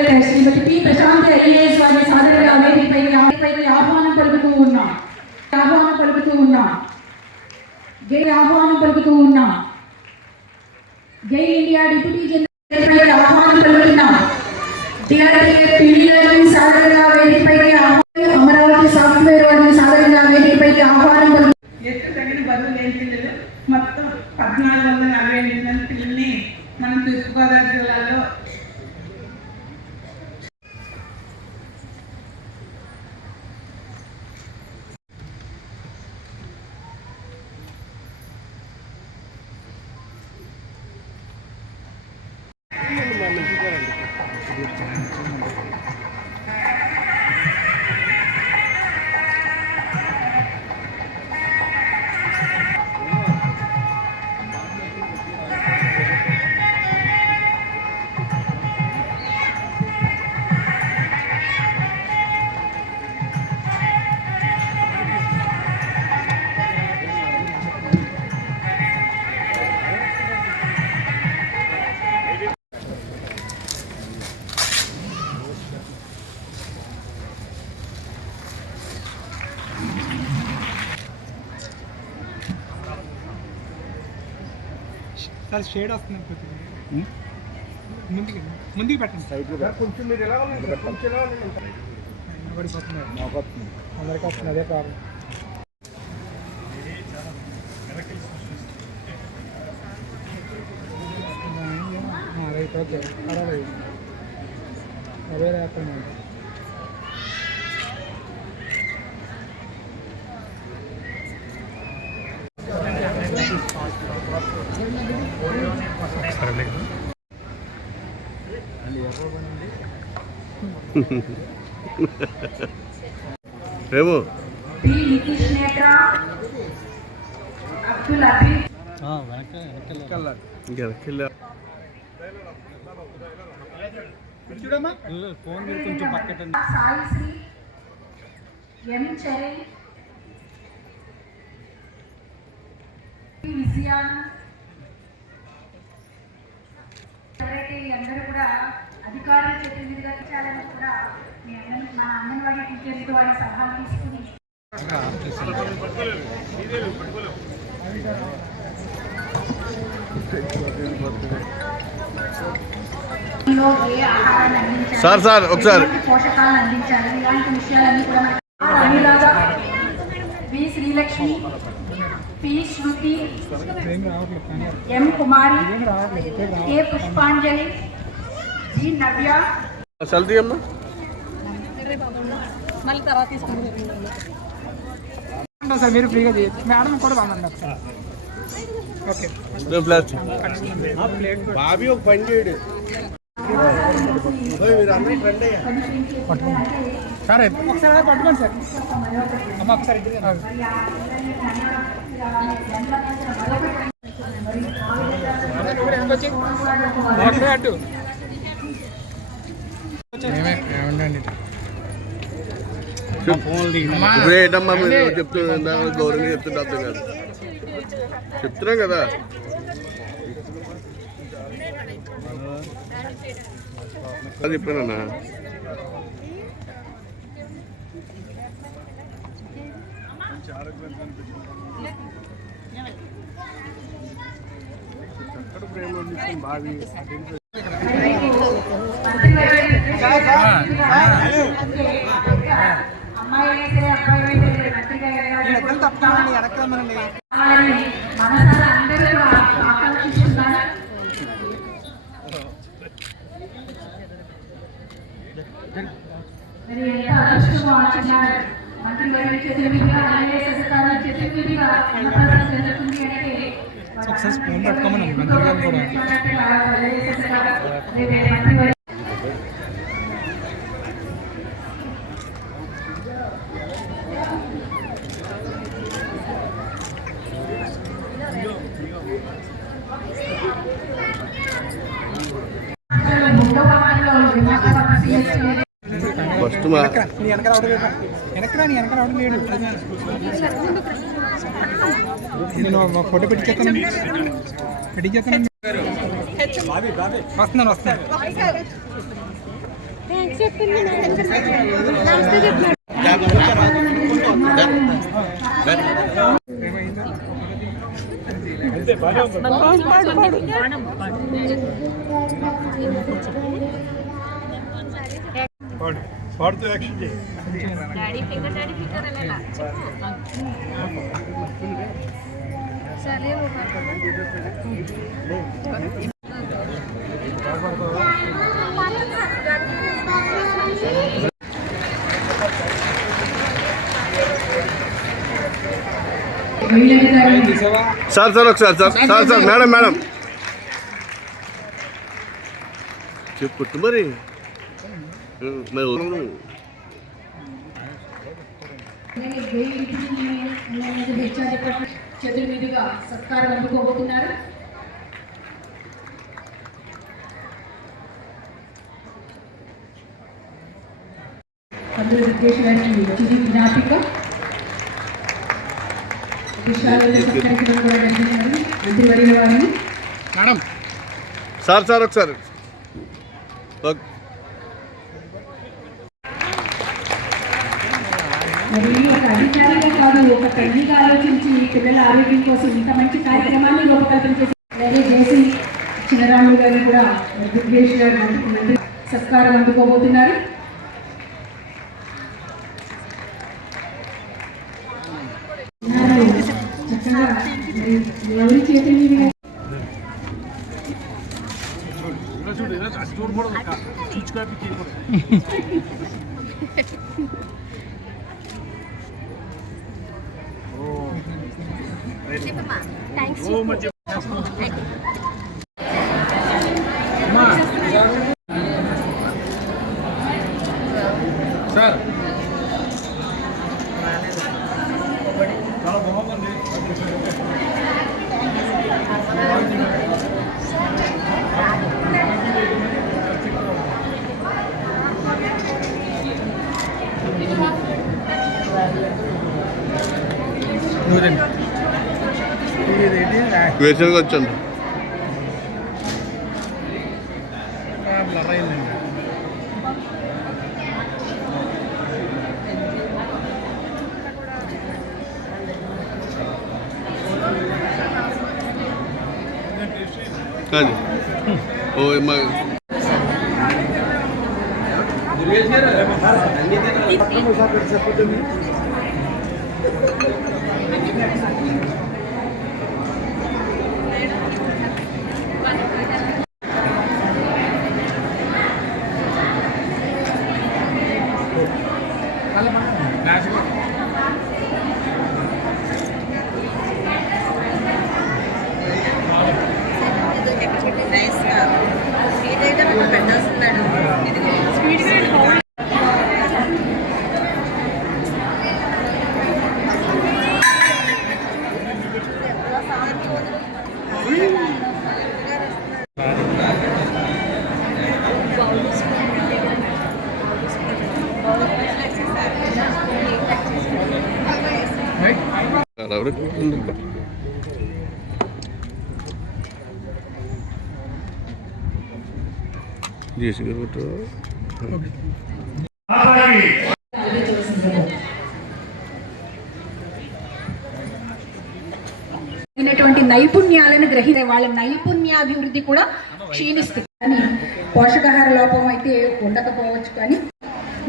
శ్రీమతి P Prashanti IAS వారి సాధారణ వేదికపై వేదికపై ఆహ్వానం పలుకుతూ ఉన్నాం ఆహ్వానం పలుకుతూ ఉన్నాం జై ఆహ్వానం పలుకుతూ ఉన్నాం జై ఇండియా డిప్యూటీ జనరల్ ఆహ్వానం పలుకుతున్నాం డిఆర్డీఏ Sir shade వస్తుంది కొద్దిగా ముందుకి ముందుకు పెట్టండి. కొంచెం మీరు ఎలా ఉన్నారు? కొంచెం ఎలా ఉన్నారు? పడిపోతున్నారు. అందరికీ వస్తుంది. అదే ప్రాబ్లం రైట్ ఓకే. పర్వాలేదు. అవే లేకుండా. చూడమ్మా ఫోన్ కొంచెం పక్కటండి సాయి శ్రీ ఎం చరణ్ విజయాన్ ఎవరైతే అందరూ కూడా అధికారులు చెప్పిన విధంగా మన అంగన్వాడీ టీచర్స్ వారి సలహాలు తీసుకుని సార్, సార్, ఒకసారి. పోషకాలను అందించాలి ఇలాంటి విషయాలన్నీ కూడా రాణిలాగా V Sreelakshmi P Shruti M Kumari K Pushpanjali G Navya సెల్తీ అమ్మా సార్? మీరు ఫ్రీగా చేయొచ్చు మేడం కూడా బాగుందండి ఒకసారి బాబీ ఒక పని చేయడు. సరే. ఒకసారి పట్టుకోండి సార్. అమ్మ ఒకసారి. వాటర్ అటు ఏమండి ఇప్పుడు ఏంటమ్మా మీరు చెప్తున్నా గౌరవంగా చెప్తుంటే అర్థం కాదు చెప్తున్నాం కదా అది చెప్పానన్నా బావి కూడా ఆకాంక్షిస్తున్నారు మరి ఎంత మంత్రి గారి అన్నప్రసాదం జరుగుతుంది అంటే మంత్రి గారు కూడా ఐఏఎస్ అధికారులు, రేపు మంత్రి గారి మూడో భవనంలో విమానాశ్రయం సిఎస్టీ ఫస్ట్ మా నీ వెనక రావడం లేదు వెనక రా నీ వెనక రావడం లేడు నేను ఫోటో పెట్టించేస్తాను పెట్టించేస్తాను వస్తున్నాను వస్తున్నాను. చెప్పింది నమస్తే చెప్పినాడు పాడుతూ యాక్షన్ చేయి డాడీ ఫింగర్ డాడీ ఫింగర్ అనేలా సరే మహిళలు సార్ సార్ ఒకసారి sir sir sir madam madam చెప్పు మరి మరి చేతుల మీదుగా సత్కారం అందుకోబోతున్నారు విద్యేశ్వరానికి జ్ఞాపిక మేడం సార్ సార్ ఒకసారి ఓకే. మరి ఒక అధికారిగా కాదు ఒక తల్లిగా ఆలోచించి పిల్లల ఆరోగ్యం కోసం ఇంత మంచి కార్యక్రమాన్ని రూపకల్పన చేసి అలాగే చేసి చిన్నరాములు గారిని కూడా దుర్గేష్ గారు మంత్రి- సత్కారం అందుకోబోతున్నారు చక్కగా ఎవరి చేతుల మీదుగా చూడు చూడు చూడు అటు చూడకూడదు అక్క చూచుకాపీ చేయకూడదు థ్యాంక్స్ ఓ మంచి సార్ చాలా బాగుంది వేసవికి వచ్చాను ఎవరికి జేసీ నైపుణ్యాలను గ్రహించే వాళ్ళ నైపుణ్యాభివృద్ధి కూడా క్షీణిస్తుంది. కానీ పోషకాహార లోపం అయితే ఉండకపోవచ్చు కానీ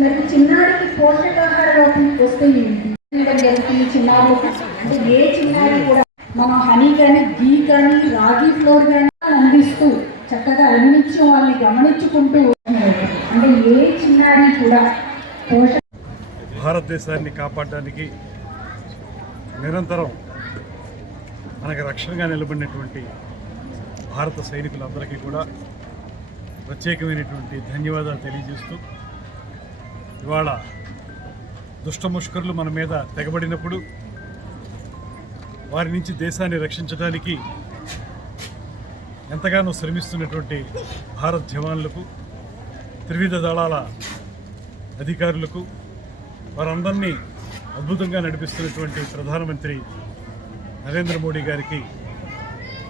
మరి చిన్నారికి పోషకాహార లోపం వస్తే ఏంటి? ఈ అంటే ఏ చిన్నారి కూడా మనం హనీ కానీ ఘీ కానీ రాగి ఫ్లోర్ కానీ అందిస్తూ చక్కగా అందించి వాళ్ళని గమనించుకుంటూ అంటే ఏ చిన్నారి కూడా పోషక భారతదేశాన్ని కాపాడడానికి నిరంతరం మనకు రక్షణగా నిలబడినటువంటి భారత సైనికులందరికీ కూడా ప్రత్యేకమైనటువంటి ధన్యవాదాలు తెలియజేస్తూ ఇవాళ దుష్ట దుష్టముష్కరులు మన మీద తెగబడినప్పుడు వారి నుంచి దేశాన్ని రక్షించడానికి ఎంతగానో శ్రమిస్తున్నటువంటి భారత్ జవాన్లకు త్రివిధ దళాల అధికారులకు వారందరినీ అద్భుతంగా నడిపిస్తున్నటువంటి ప్రధానమంత్రి నరేంద్ర మోడీ గారికి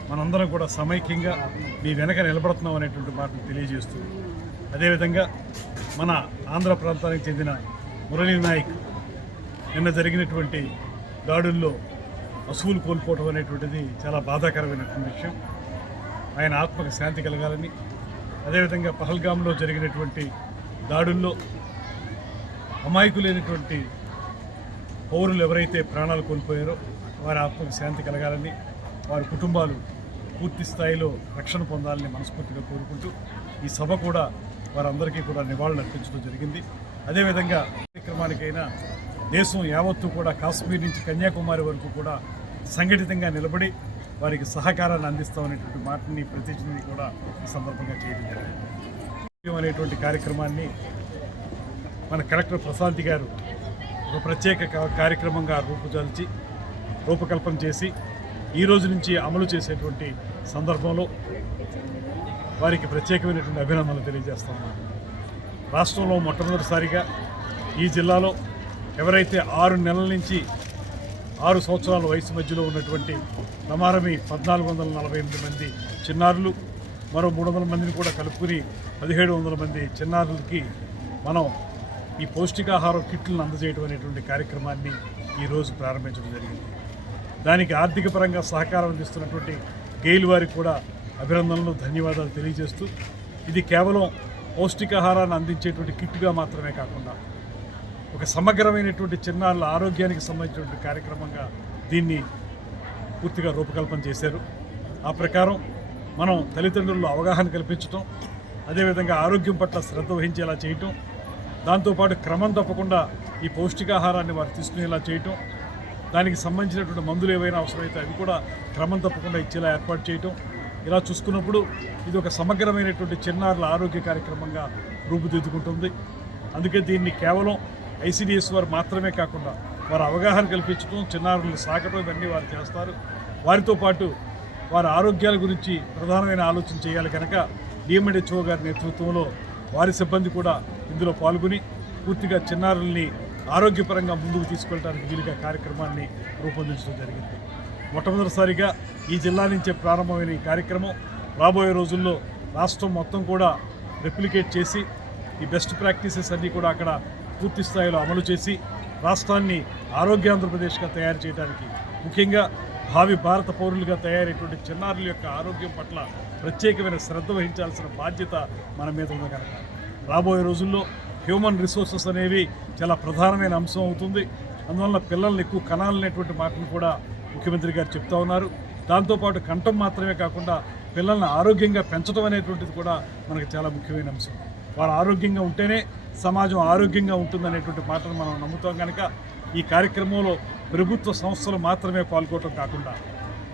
మనందరం కూడా సమైక్యంగా మీ వెనక నిలబడుతున్నాం అనేటువంటి మాటను తెలియజేస్తూ అదేవిధంగా మన ఆంధ్ర ప్రాంతానికి చెందిన మురళీ నాయక్ నిన్న జరిగినటువంటి దాడుల్లో పశువులు కోల్పోవడం అనేటువంటిది చాలా బాధాకరమైనటువంటి విషయం. ఆయన ఆత్మకు శాంతి కలగాలని అదేవిధంగా పహల్గామ్లో జరిగినటువంటి దాడుల్లో అమాయకులైనటువంటి పౌరులు ఎవరైతే ప్రాణాలు కోల్పోయారో వారి ఆత్మకు శాంతి కలగాలని వారి కుటుంబాలు పూర్తి స్థాయిలో రక్షణ పొందాలని మనస్ఫూర్తిగా కోరుకుంటూ ఈ సభ కూడా వారందరికీ కూడా నివాళులు అర్పించడం జరిగింది. అదేవిధంగా కార్యక్రమానికైనా దేశం యావత్తు కూడా కాశ్మీర్ నుంచి కన్యాకుమారి వరకు కూడా సంఘటితంగా నిలబడి వారికి సహకారాన్ని అందిస్తామనేటువంటి మాటని ప్రతిజ్ఞని కూడా ఈ సందర్భంగా చేయడం జరిగింది. అనేటువంటి కార్యక్రమాన్ని మన కలెక్టర్ ప్రశాంతి గారు ఒక ప్రత్యేక కార్యక్రమంగా రూపుదాల్చి రూపకల్పన చేసి ఈ రోజు నుంచి అమలు చేసేటువంటి సందర్భంలో వారికి ప్రత్యేకమైనటువంటి అభినందనలు తెలియజేస్తాం రాష్ట్రంలో మొట్టమొదటిసారిగా ఈ జిల్లాలో ఎవరైతే ఆరు నెలల నుంచి ఆరు సంవత్సరాల వయసు మధ్యలో ఉన్నటువంటి నమారమి పద్నాలుగు వందల నలభై ఎనిమిది మంది చిన్నారులు మరో మూడు వందల మందిని కూడా కలుపుకుని పదిహేడు వందల మంది చిన్నారులకి మనం ఈ పౌష్టికాహారం కిట్లను అందజేయడం అనేటువంటి కార్యక్రమాన్ని ఈరోజు ప్రారంభించడం జరిగింది. దానికి ఆర్థిక పరంగా సహకారం అందిస్తున్నటువంటి గెయిల్ వారికి కూడా అభినందనలు ధన్యవాదాలు తెలియజేస్తూ ఇది కేవలం పౌష్టికాహారాన్ని అందించేటువంటి కిట్గా మాత్రమే కాకుండా ఒక సమగ్రమైనటువంటి చిన్నారుల ఆరోగ్యానికి సంబంధించినటువంటి కార్యక్రమంగా దీన్ని పూర్తిగా రూపకల్పన చేశారు. ఆ ప్రకారం మనం తల్లిదండ్రుల్లో అవగాహన కల్పించటం అదేవిధంగా ఆరోగ్యం పట్ల శ్రద్ధ వహించేలా చేయటం దాంతోపాటు క్రమం తప్పకుండా ఈ పౌష్టికాహారాన్ని వారు తీసుకునేలా చేయటం దానికి సంబంధించినటువంటి మందులు ఏవైనా అవసరమైతే అవి కూడా క్రమం తప్పకుండా ఇచ్చేలా ఏర్పాటు చేయటం. ఇలా చూసుకున్నప్పుడు ఇది ఒక సమగ్రమైనటువంటి చిన్నారుల ఆరోగ్య కార్యక్రమంగా రూపుదిద్దుకుంటుంది. అందుకే దీన్ని కేవలం ఐసీడీఎస్ వారు మాత్రమే కాకుండా వారు అవగాహన కల్పించడం చిన్నారులు సాకటం ఇవన్నీ వారు చేస్తారు. వారితో పాటు వారి ఆరోగ్యాల గురించి ప్రధానమైన ఆలోచన చేయాలి కనుక డిఎంఎడ్హెచ్ఓ గారి నేతృత్వంలో వారి సిబ్బంది కూడా ఇందులో పాల్గొని పూర్తిగా చిన్నారుల్ని ఆరోగ్యపరంగా ముందుకు తీసుకెళ్ళడానికి వీలుగా కార్యక్రమాన్ని రూపొందించడం జరిగింది. మొట్టమొదటిసారిగా ఈ జిల్లా నుంచే ప్రారంభమైన ఈ కార్యక్రమం రాబోయే రోజుల్లో రాష్ట్రం మొత్తం కూడా రెప్లికేట్ చేసి ఈ బెస్ట్ ప్రాక్టీసెస్ అన్నీ కూడా అక్కడ పూర్తి స్థాయిలో అమలు చేసి రాష్ట్రాన్ని ఆరోగ్య ఆంధ్రప్రదేశ్గా తయారు చేయడానికి ముఖ్యంగా భావి భారత పౌరులుగా తయారైనటువంటి చిన్నారుల యొక్క ఆరోగ్యం పట్ల ప్రత్యేకమైన శ్రద్ధ వహించాల్సిన బాధ్యత మన మీద ఉంది కనుక. రాబోయే రోజుల్లో హ్యూమన్ రిసోర్సెస్ అనేవి చాలా ప్రధానమైన అంశం అవుతుంది. అందువల్ల పిల్లల్ని ఎక్కువ కనాలనేటువంటి మాటను కూడా ముఖ్యమంత్రి గారు చెప్తా ఉన్నారు. దాంతోపాటు కంఠం మాత్రమే కాకుండా పిల్లల్ని ఆరోగ్యంగా పెంచడం అనేటువంటిది కూడా మనకు చాలా ముఖ్యమైన అంశం. వారు ఆరోగ్యంగా ఉంటేనే సమాజం ఆరోగ్యంగా ఉంటుందనేటువంటి మాటను మనం నమ్ముతాం కనుక ఈ కార్యక్రమంలో ప్రభుత్వ సంస్థలు మాత్రమే పాల్గొనడం కాకుండా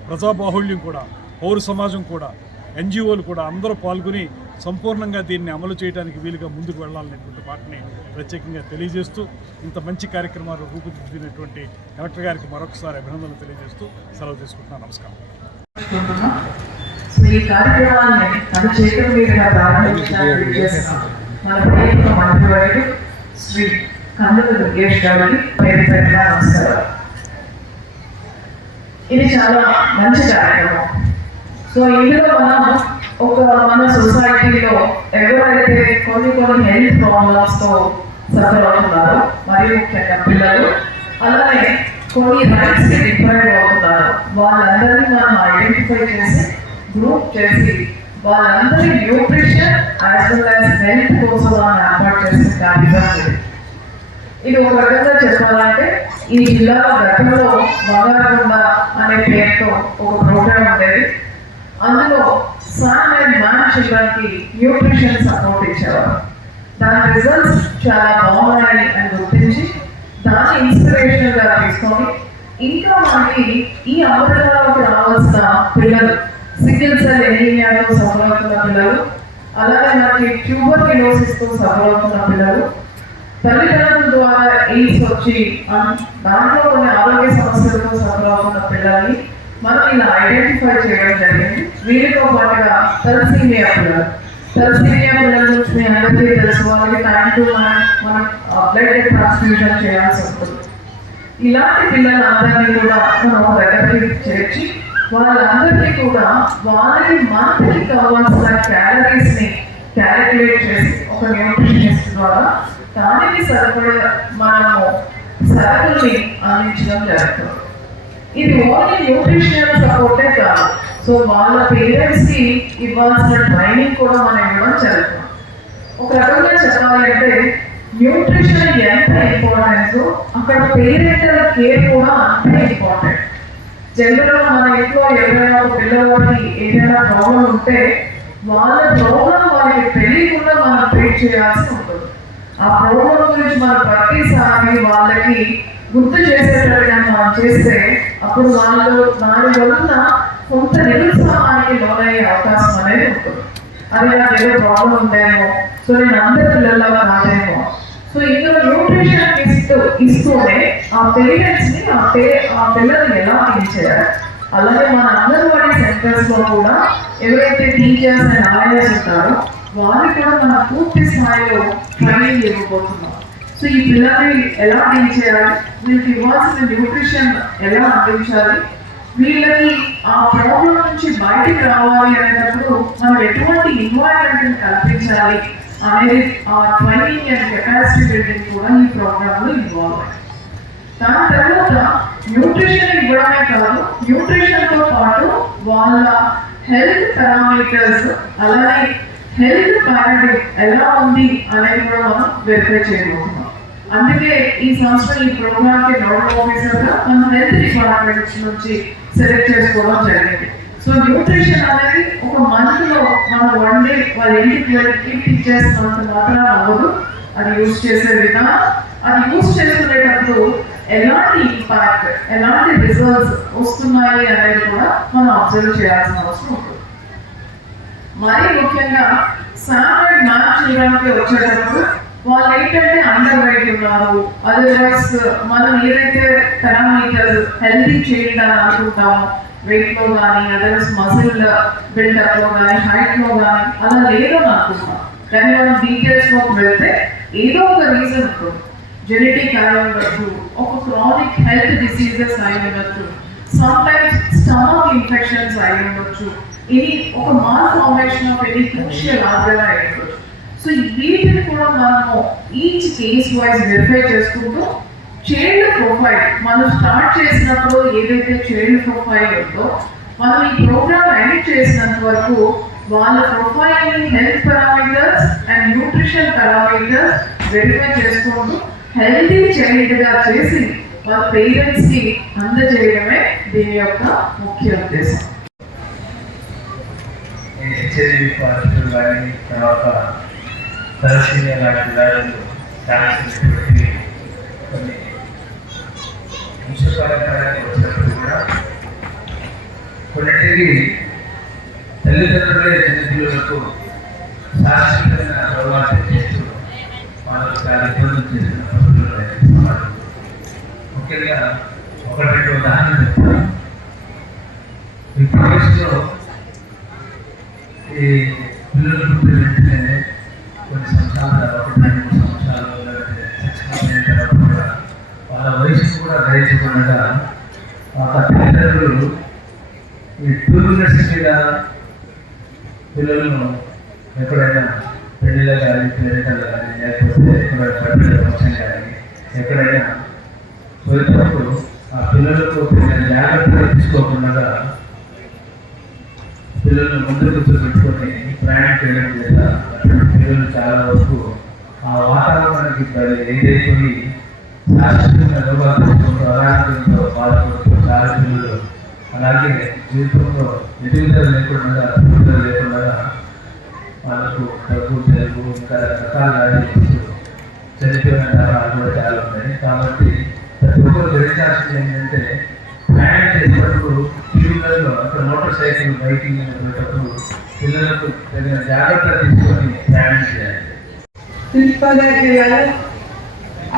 ప్రజాబాహుళ్యం కూడా పౌర సమాజం కూడా ఎన్జిఓలు కూడా అందరూ పాల్గొని సంపూర్ణంగా దీన్ని అమలు చేయడానికి వీలుగా ముందుకు వెళ్ళాలనేటువంటి మాటని ప్రత్యేకంగా తెలియజేస్తూ ఇంత మంచి కార్యక్రమాలు రూపుదిద్దినటువంటి కలెక్టర్ గారికి మరొకసారి అభినందనలు తెలియజేస్తూ సెలవు తీసుకుంటున్నాను. నమస్కారం. ఈ కార్యక్రమాన్ని తన చేతుల మీదుగా ప్రారంభించడానికి చేస్తున్నాం మన ప్రియతమ మంత్రివర్యులు శ్రీ కందులు దుర్గేష్ గారికి పేరు పెట్టగా నమస్కారం. ఇది చాలా మంచి కార్యక్రమం. సో ఇందులో మనం ఒక మన సొసైటీలో ఎవరైతే కొన్ని కొన్ని హెల్త్ ప్రాబ్లమ్స్తో సఫర్ అవుతున్నారో మరియు ముఖ్యంగా పిల్లలు అలానే కొన్ని రైట్స్కి డిప్రైవ్ అవుతున్నారు వాళ్ళందరినీ మనం ఐడెంటిఫై చేసి గ్రూప్ చేసి వాళ్ళందరి nutrition as well as health కోసం మనం ఏర్పాటు చేసిన కార్యక్రమం ఇది. ఇది ఒక రకంగా చెప్పాలంటే ఈ జిల్లాలో గతంలో బంగారకొండ అనే పేరుతో ఒక ప్రోగ్రామ్ ఉండేది. అందులో సాన్ అండ్ మ్యాన్ చిల్డ్రన్కి న్యూట్రిషన్ సపోర్ట్ ఇచ్చేవారు. దాని రిజల్ట్స్ చాలా బాగున్నాయి అని గుర్తించి దాన్ని ఇన్స్పిరేషన్గా తీసుకొని ఇంకా మనకి ఈ అమృతాలకు రావాల్సిన పిల్లలు సికిల్ సెల్ ఎనీమియాతో సఫలవుతున్న పిల్లలు అలాగే మనకి ట్యూబర్ కిలోసిస్తో పిల్లలు తల్లిదండ్రుల ద్వారా ఎయిడ్స్ వచ్చి దాంట్లో కొన్ని ఆరోగ్య సమస్యలతో సఫలవుతున్న పిల్లల్ని మనం ఇలా ఐడెంటిఫై చేయడం జరిగింది. వీరితో పాటుగా తలసీమియా పిల్లలు తలసీమియా పిల్లల నుంచి మీ అందరికీ తెలుసు వాళ్ళకి టైం టు మనం మనం బ్లడ్ ట్రాన్స్ఫ్యూజన్ చేయాల్సి ఉంటుంది. ఇలాంటి పిల్లలందరినీ కూడా మనం ఒక దగ్గరికి చేర్చి వాళ్ళందరికీ కూడా వారి మంత్లీ కావాల్సిన క్యాలరీస్ని క్యాలిక్యులేట్ చేసి ఒక న్యూట్రిషనిస్ట్ ద్వారా దానికి సరిపడే మనము సరుకుల్ని అందించడం జరుగుతుంది. ఇది ఓన్లీ న్యూట్రిషనల్ సపోర్టే కాదు. సో వాళ్ళ పేరెంట్స్కి ఇవ్వాల్సిన ట్రైనింగ్ కూడా మనం ఇవ్వడం జరుగుతుంది. ఒక రకంగా చెప్పాలంటే న్యూట్రిషన్ ఎంత ఇంపార్టెంట్ అక్కడ పేరెంటల్ కేర్ కూడా అంతే ఇంపార్టెంట్ జనరల్ మన ఇంట్లో ఎవరైనా పిల్లలకి ఏదైనా ప్రాబ్లం ఉంటే వాళ్ళ ప్రాబ్లం వాళ్ళకి తెలియకుండా మనం ట్రీట్ చేయాల్సి ఉంటుంది. ఆ ప్రాబ్లం గురించి మనం ప్రతిసారి వాళ్ళకి గుర్తు చేసేటట్టుగా మనం చేస్తే అప్పుడు వాళ్ళు దాని వలన కొంత నిరుత్సాహానికి లోనయ్యే అవకాశం అనేది ఉంటుంది. అది నాకు ఏదో ప్రాబ్లం ఉందేమో సో నేను అందరి పిల్లల్లో కాదేమో సో ఇందులో న్యూట్రిషన్ ఇస్తూ ఇస్తూనే ఆ పేరెంట్స్ని ఆ పే ఆ పిల్లల్ని ఎలా పెంచారు అలాగే మన అంగన్వాడీ సెంటర్స్లో కూడా ఎవరైతే టీచర్స్ అండ్ ఆర్ఎస్ ఉంటారో వారికి కూడా మన పూర్తి స్థాయిలో ట్రైనింగ్ ఇవ్వబోతున్నాం సో ఈ పిల్లల్ని ఎలా పెంచేయాలి చేయాలి వీళ్ళకి ఇవ్వాల్సిన న్యూట్రిషన్ ఎలా అందించాలి? వీళ్ళకి ఆ ప్రాబ్లం నుంచి బయటికి రావాలి అనేటప్పుడు మనం ఎటువంటి ఇన్వాల్వ్మెంట్ కల్పించాలి? అనేది ఆ ట్రైనింగ్ అండ్ కెపాసిటీ బిల్డింగ్ కూడా ఈ ప్రోగ్రామ్లో ఇన్వాల్వ్ దాని తర్వాత న్యూట్రిషన్ ఇవ్వడమే కాదు న్యూట్రిషన్తో పాటు వాళ్ళ హెల్త్ పారామీటర్స్ అలానే హెల్త్ పారాడిగ్ ఎలా ఉంది అనేది కూడా మనం వెరిఫై చేయబోతున్నాం. అందుకే ఈ సంవత్సరం ఈ ప్రోగ్రామ్కి నోడల్ ఆఫీసర్ మనం హెల్త్ డిపార్ట్మెంట్ నుంచి సెలెక్ట్ చేసుకోవడం జరిగింది. సో న్యూట్రిషన్ అనేది ఒక మంత్లో మనం వన్ డే వాళ్ళ ఇంటికి వెళ్ళి టీచ్ చేస్తున్నంత మాత్రం అవ్వదు. అది యూజ్ చేసే విధానం. అది యూజ్ చేసుకునేటప్పుడు ఎలాంటి ఇంపాక్ట్ ఎలాంటి రిజల్ట్స్ వస్తున్నాయి అనేది కూడా మనం అబ్జర్వ్ చేయాల్సిన అవసరం ఉంటుంది. మరీ ముఖ్యంగా స్టాండర్డ్ మ్యాప్ చేయడానికి వచ్చేటప్పుడు వాళ్ళు ఏంటంటే అండర్ వెయిట్ ఉన్నారు. అదర్వైజ్ మనం ఏదైతే పారామీటర్స్ హెల్తీ చేయడం అనుకుంటామో వెయిట్లో కానీ అదర్వైజ్ మసిల్ బిల్డప్లో కానీ హైట్లో కానీ అలా లేదని అనుకుంటాం కానీ మనం డీటెయిల్స్లోకి వెళ్తే ఏదో ఒక రీజన్ ఉంటుంది జెనెటిక్ అయి ఉండొచ్చు ఒక క్రానిక్ హెల్త్ డిసీజెస్ అయి ఉండొచ్చు సమ్ టైమ్స్ స్టమక్ ఇన్ఫెక్షన్స్ అయి ఉండొచ్చు ఇది ఒక malformation of any crucial organ అయి ఉండొచ్చు సో వీటిని కూడా మనము ఈచ్ కేస్ వైజ్ వెరిఫై చేసుకుంటూ చైల్డ్ ప్రొఫైల్ మనం స్టార్ట్ చేసినప్పుడు ఏదైతే చైల్డ్ ప్రొఫైల్ ఉందో మనం ఈ ప్రోగ్రామ్ ఎడిట్ చేసినంత వరకు వాళ్ళ profile health parameters and nutrition parameters verify చేసుకుంటూ హెల్తీ చైల్డ్గా చేసి వాళ్ళ పేరెంట్స్కి అందజేయడమే దీని యొక్క ముఖ్య ఉద్దేశం. హెచ్ఐవి పాజిటివ్ కానీ తర్వాత తలసీమియా లాంటి వ్యాధులు క్యాన్సర్ కొన్ని వంశపారంపర్యంగా వచ్చినప్పుడు కూడా కొన్నింటికి తల్లిదండ్రులే చిన్నపిల్లలకు శాశ్వతమైన రోగాలు చేస్తూ వాళ్ళకు చాలా ఇబ్బందులు చేసిన ముఖ్యంగా ఒకటి రెండు ఉదాహరణ చెప్తాను ఈ ప్రవేశంలో ఈ పిల్లలు పుట్టిన వెంటనే కొన్ని సంవత్సరాల ఒకటి రెండు సంవత్సరాలు తర్వాత కూడా వాళ్ళ వయసు కూడా గ్రహించకుండా ఒక తల్లిదండ్రులు ఈ టూర్నెస్ మీద పిల్లలను ఎక్కడైనా పెళ్ళిలో కానీ పిల్లలు కానీ లేకపోతే ఎక్కడైనా పట్టణ కానీ ఎక్కడైనా పోయేటప్పుడు ఆ పిల్లలకు తగిన జాగ్రత్తగా తీసుకోకుండా పిల్లలను ముందు కూర్చోబెట్టుకొని ప్రయాణం చేయడం లేదా పిల్లలు చాలా వరకు ఆ వాతావరణానికి ఏదైపోయి అలాగే జీవితంలో ఎదుగుదల లేకుండా ఎదుగుదల లేకుండా వాళ్ళకు డబ్బు జలుబు ఇంకా రకరకాల చనిపోయిన కారణాలు కూడా చాలా ఉన్నాయి కాబట్టి ప్రతి ఒక్కరు గ్రహించాల్సింది ఏంటంటే ప్రయాణం చేసేటప్పుడు ట్యూబ్లలో అంటే మోటార్ సైకిల్ బైకింగ్ అనేటప్పుడు పిల్లలకు తగిన జాగ్రత్త తీసుకొని ప్రయాణం చేయాలి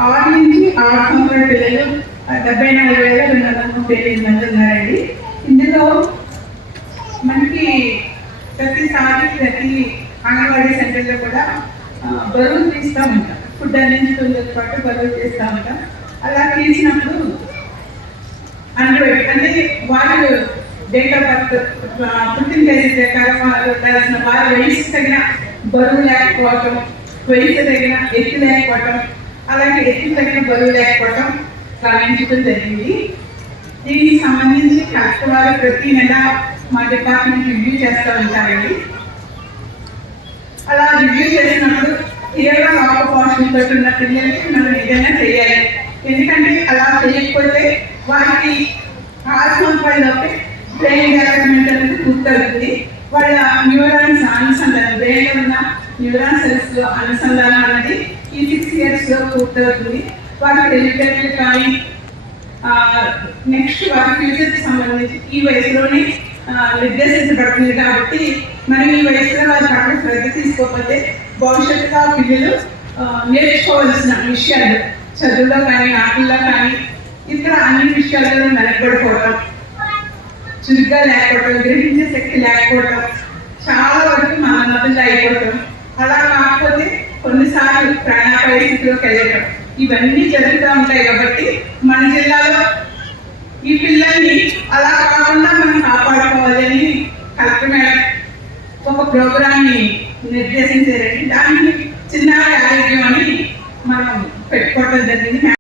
ఆరు నుంచి ఆరు సంవత్సరాల పిల్లలు డెబ్బై నాలుగు వేల రెండు వందల ముప్పై ఎనిమిది మంది ఉన్నారండి. ఇందులో మనకి ప్రతిసారి ప్రతి అంగన్వాడీ సెంటర్లో కూడా బరువు తీస్తూ ఉంటాం. ఫుడ్ అందించడంతో పాటు బరువు తీస్తూ ఉంటాం. అలా తీసినప్పుడు అండ్రాయిడ్ అంటే వాళ్ళు డేట్ ఆఫ్ బర్త్ పుట్టిన తేదీ ప్రకారం వాళ్ళు ఉండాల్సిన వారి వయసు తగిన బరువు లేకపోవటం వయసు తగిన ఎత్తు లేకపోవటం అలాంటి వ్యక్తులు తగిన బరువు లేకపోవడం గమనించడం జరిగింది. దీనికి సంబంధించి కలెక్టర్ వారు ప్రతి నెల మా డిపార్ట్మెంట్ రివ్యూ చేస్తూ ఉంటారండి. అలా రివ్యూ చేసినప్పుడు తీవ్ర లోపపోషణ ఉన్న పిల్లలకి మనం ఏదైనా చేయాలి ఎందుకంటే అలా చేయకపోతే వారికి ఆరు సంవత్సరాలలోపే బ్రెయిన్ డెవలప్మెంట్ అనేది పూర్తవుతుంది. వాళ్ళ న్యూరాన్స్ అనుసంధానం బ్రెయిన్లో ఉన్న న్యూరాన్ సెల్స్లో అనుసంధానం అనేది ఈ సిక్స్ ఇయర్స్లో పూర్తవుతుంది వారి తెలివితేటలు కానీ నెక్స్ట్ వారి ఫ్యూచర్కి సంబంధించి ఈ వయసులోనే నిర్దేశించబడుతుంది కాబట్టి మనం ఈ వయసులో వారి పట్ల శ్రద్ధ తీసుకోకపోతే భవిష్యత్తులో పిల్లలు నేర్చుకోవాల్సిన విషయాలు చదువులో కానీ ఆటల్లో కానీ ఇతర అన్ని విషయాల్లో వెనకబడిపోవడం చురుగ్గా లేకపోవడం గ్రహించే శక్తి లేకపోవడం చాలా వరకు మానవతలు అయిపోవడం అలా కాకపోతే కొన్నిసార్లు ప్రయాణ పరిస్థితిలోకి వెళ్ళడం ఇవన్నీ జరుగుతూ ఉంటాయి కాబట్టి మన జిల్లాలో ఈ పిల్లల్ని అలా కాకుండా మనం కాపాడుకోవాలని కలెక్టర్ మేడం ఒక ప్రోగ్రామ్ని నిర్దేశించారండి. దాన్ని చిన్న ఆరోగ్యం అని మనం పెట్టుకోవడం జరిగింది.